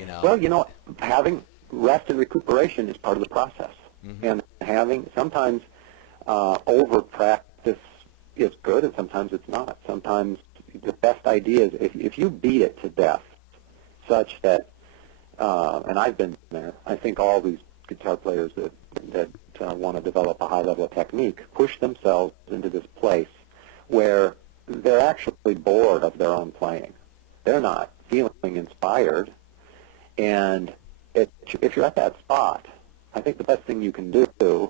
you know. Well, having rest and recuperation is part of the process. And sometimes over practice is good and sometimes it's not. Sometimes the best idea is if you beat it to death such that, and I've been there, I think all these guitar players that want to develop a high level of technique push themselves into this place where they're actually bored of their own playing. They're not feeling inspired. And if you're at that spot, I think the best thing you can do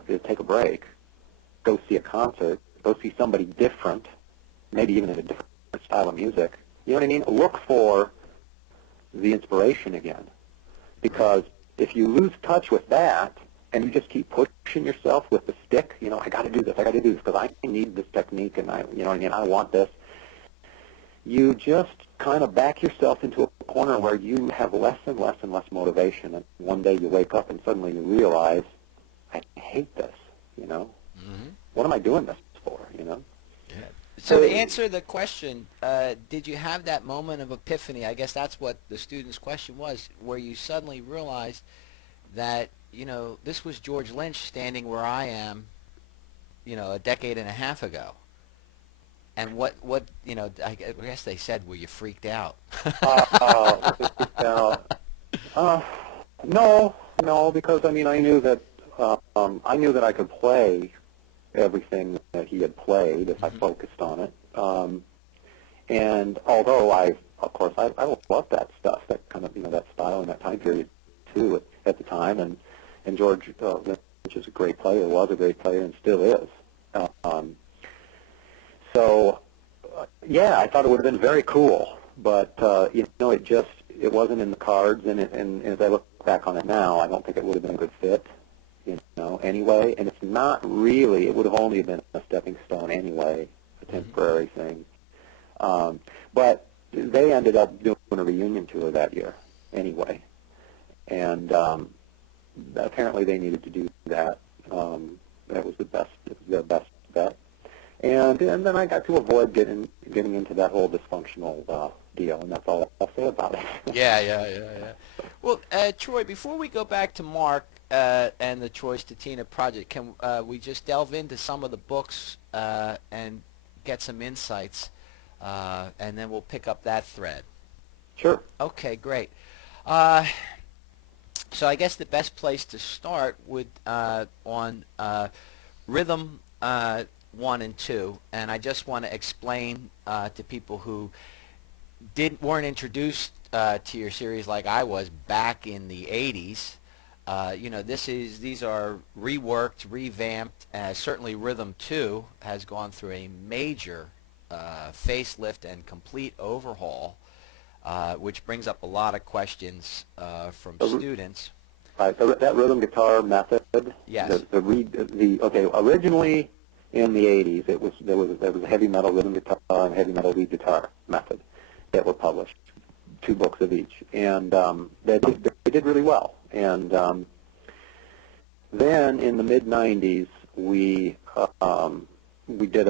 is take a break, go see a concert, go see somebody different, maybe even in a different style of music. You know what I mean? Look for the inspiration again. Because if you lose touch with that and you just keep pushing yourself with the stick, I got to do this because I need this technique and I want this. You just kind of back yourself into a corner where you have less and less and less motivation, and one day you wake up and suddenly you realize, I hate this, What am I doing this for, Yeah. So to answer the question, did you have that moment of epiphany? I guess that's what the student's question was, where you suddenly realized that, this was George Lynch standing where I am, a decade and a half ago. And what I guess they said, were you freaked out? No, because I knew that I could play everything that he had played if I focused on it. And although I love that stuff, that kind of that style and that time period too at the time, and George Lynch is a great player, was a great player, and still is. I thought it would have been very cool, but it wasn't in the cards, and as I look back on it now, I don't think it would have been a good fit, anyway. And it's not really. It would have only been a stepping stone anyway, a temporary thing. But they ended up doing a reunion tour that year anyway, and apparently they needed to do that. That was the best. It was their best bet. And then I got to avoid getting into that whole dysfunctional deal, and that's all I'll say about it. Yeah. Well, Troy, before we go back to Mark and the Troy Stetina project, can we just delve into some of the books and get some insights, and then we'll pick up that thread? Sure. Okay, great. So I guess the best place to start would on Rhythm 1 and 2, and I just want to explain to people who weren't introduced to your series like I was back in the 80s. These are reworked, revamped. Certainly Rhythm 2 has gone through a major facelift and complete overhaul, which brings up a lot of questions from students. Right, that rhythm guitar method. Yes. Originally in the 80s, there was a heavy metal rhythm guitar and heavy metal lead guitar method that were published, 2 books of each, and they did really well. And then in the mid 90s, we did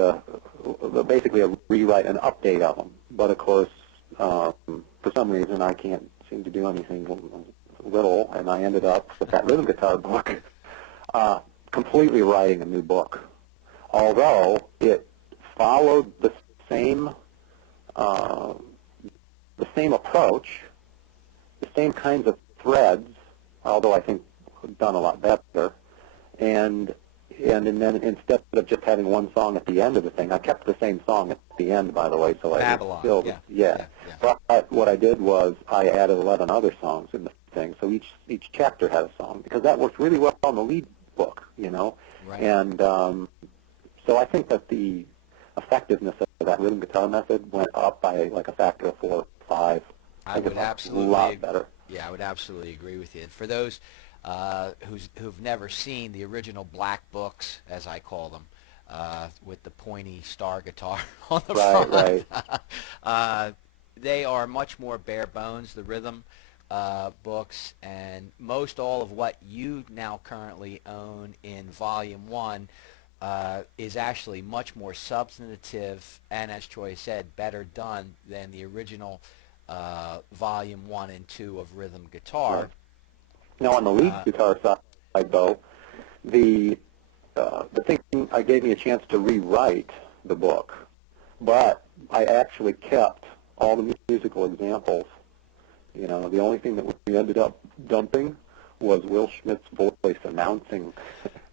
basically a rewrite, an update of them. But of course, for some reason, I can't seem to do anything little, and I ended up with that rhythm guitar book, completely writing a new book. Although it followed the same approach, the same kinds of threads, although I think done a lot better. And then instead of just having one song at the end of the thing, I kept the same song at the end, by the way. So Babylon. Yeah. But what I did was I added 11 other songs in the thing. So each chapter had a song, because that worked really well on the lead book, Right. And so I think that the effectiveness of that rhythm guitar method went up by like a factor of 4 or 5. I would absolutely a lot better. Yeah, I would absolutely agree with you. And for those who've never seen the original black books, as I call them, with the pointy star guitar on the front, Right. They are much more bare bones, the rhythm books, and most all of what you now currently own in Volume 1 is actually much more substantive and, as Troy said, better done than the original volume 1 and 2 of rhythm guitar. Right. Now, on the lead guitar side, though, the thing gave me a chance to rewrite the book, but I actually kept all the musical examples. You know, the only thing that we ended up dumping was Will Schmidt's voice announcing.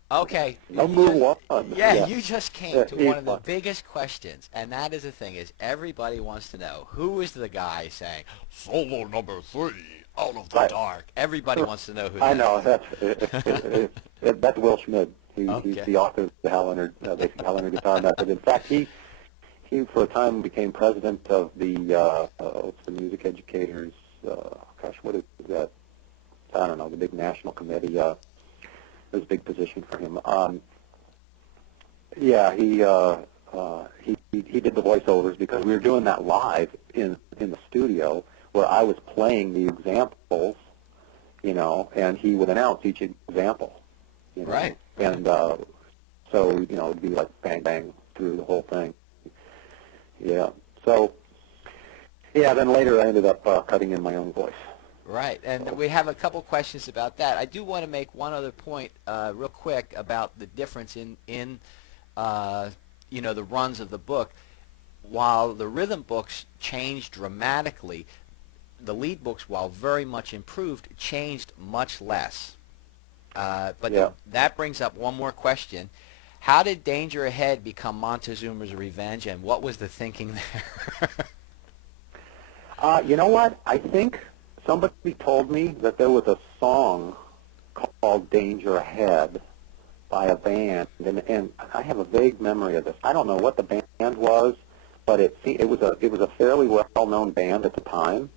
Okay. Number one. Yeah, you just came to one of the one. biggest questions, and that is the thing, is everybody wants to know, who is the guy saying, solo number 3, out of the Right. dark? Everybody wants to know who I that know. That's Will Schmidt. He's Okay. the author of the Hal Leonard, basic Hal Leonard guitar method. In fact, he for a time became president of the what's the music educators? What is that? I don't know. The big national committee. It was a big position for him. Yeah, he did the voiceovers because we were doing that live in the studio where I was playing the examples, you know, and he would announce each example, you know. Right. And so, you know, it would be like bang, bang through the whole thing. Yeah. So, yeah, then later I ended up cutting in my own voice. Right, and we have a couple questions about that. I do want to make one other point real quick about the difference in you know, the runs of the book. While the rhythm books changed dramatically, the lead books, while very much improved, changed much less. But Yeah. that brings up one more question. How did Danger Ahead become Montezuma's Revenge, and what was the thinking there? You know what? I think somebody told me that there was a song called Danger Ahead by a band, and I have a vague memory of this. I don't know what the band was, but it was a fairly well-known band at the time,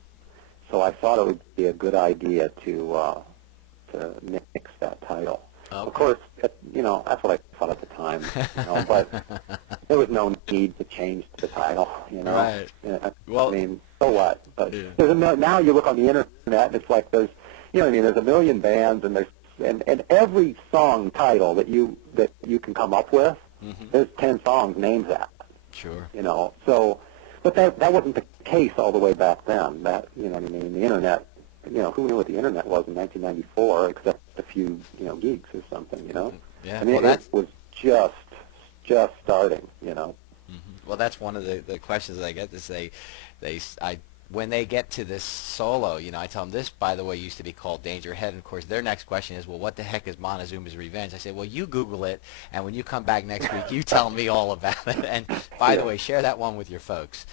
so I thought it would be a good idea to nix that title. Okay. Of course, you know, that's what I thought at the time, you know, but there was no need to change the title, you know. Right. Yeah, Well, I mean, so what? But yeah. now you look on the internet, and it's like there's, you know what I mean, there's a million bands, and and every song title that you can come up with, there's 10 songs named that. Sure. You know, so, but that wasn't the case all the way back then. That, you know what I mean, the internet, you know, who knew what the internet was in 1994 except a few, you know, geeks or something, you know? Yeah. I mean, Well, it was just starting, you know? Well, that's one of the questions that I get. Is when they get to this solo, you know, I tell them, this, by the way, used to be called Danger Ahead. And of course, their next question is, well, what the heck is Montezuma's Revenge? I say, well, you Google it, and when you come back next week, you tell me all about it. And by the way, share that one with your folks.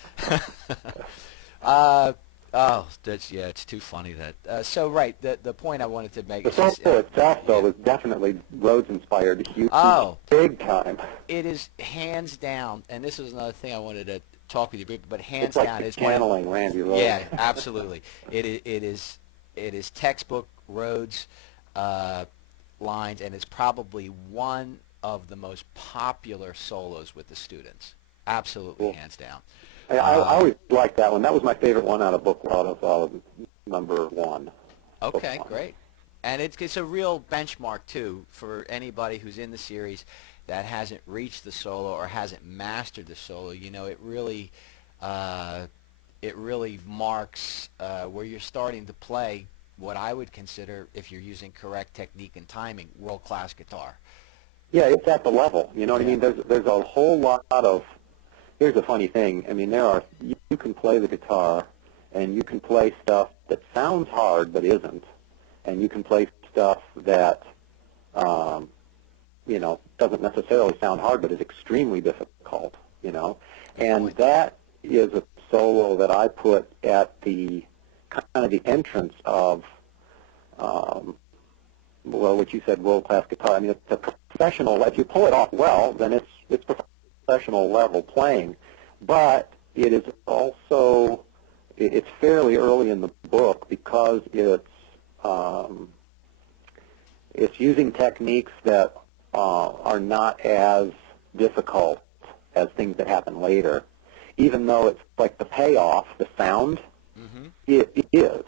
It's too funny that. So right, the point I wanted to make The is solo itself, though, was definitely Rhodes-inspired, huge, big time. it is hands down, and this is another thing I wanted to talk with you briefly, but hands It's like down is channeling Randy Rhoads. Yeah, absolutely. It is textbook Rhodes lines, and it's probably one of the most popular solos with the students. Absolutely, Cool. hands down. I always liked that one. That was my favorite one out of number one. Okay, Book one. great. And it's a real benchmark, too, for anybody who's in the series that hasn't reached the solo or hasn't mastered the solo. You know, it really marks where you're starting to play what I would consider, if you're using correct technique and timing, world-class guitar. Yeah, it's at the level. You know what I mean? There's a whole lot of. Here's a funny thing. I mean, you can play the guitar, and you can play stuff that sounds hard but isn't, and you can play stuff that you know, doesn't necessarily sound hard but is extremely difficult. You know, and that is a solo that I put at the kind of the entrance of. Well, what you said, world-class guitar. I mean, it's a professional. If you pull it off well, then it's professional level playing. But it is also it's fairly early in the book because it's using techniques that are not as difficult as things that happen later. Even though it's like the payoff, the sound, it is.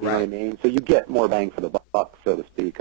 You know what I mean? So you get more bang for the buck, so to speak,